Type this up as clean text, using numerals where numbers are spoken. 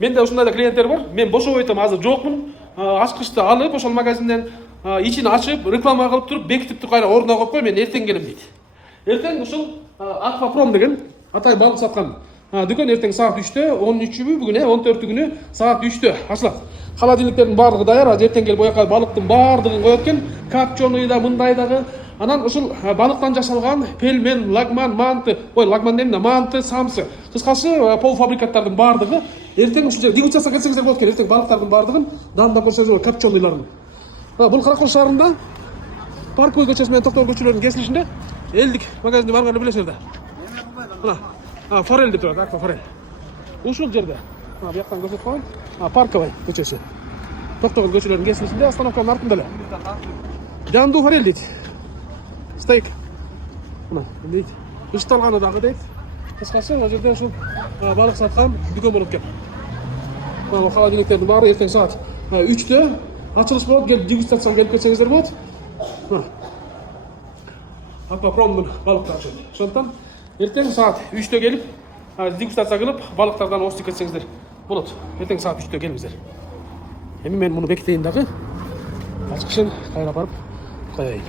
Менде ушундай да клиенттер бар. Мен бошоп айтам, азыр жокмун. Ачкычты алып, ошол магазинден ичин ачып, реклама кылып туруп, бекитип туруп кайра ордуна коюп кой, мен эртең келем дейт. Эртең ушул Аквапром деген атай балык саткан дүкөн эртең саат 3-тө, 13-бү бүгүн, 14-күнү саат 3-тө ачылат. Холодильниктердин баардыгы даяр, азыр эртең келип буяка балыктын баардыгын коет экен. Копченый да, мындай дагы. Анан ушул балыктан жасалган пельмен, лагман, манты, лагман демейм да, манты, самсы. Кыскасы полуфабрикаттардын баардыгы эртең ушул жерге дегустацияга келсеңиздер болот экен. Эртең балыктардын баардыгын дандап көрсөңүздөр болот, копченыйларын. Бул Каракөл шаарында Парковый көчөсү менен Токтогул көчөлөрүнүн кесилишинде элдик магазинди барганда билесиңер да. Мына Форель деп турат, Аква Форель. Ушул жерде. Бияктан көрсөтүп коеюн. Парковый көчөсү. Токтогул көчөлөрүнүн кесилишинде остановканын артында эле. Жанду Форель дейт. Стейк. Мына дейт. Ышталганы дагы дейт. Кыскасы ал жерде ушул балык саткан дүкөн болот экен. Мына холодильниктердин баары эртең саат 3-тө ачылыш болот. Келип дегустацияга келип кетсеңиздер болот. Аквапромдун балыктары ошол. Ошондуктан эртең саат 3-тө келип дегустация кылып, балыктардан остик кетсеңиздер болот. Эртең саат 3-тө келиңиздер. Эми мен муну бекитейин дагы. Ачкычын кайра барып коеюн.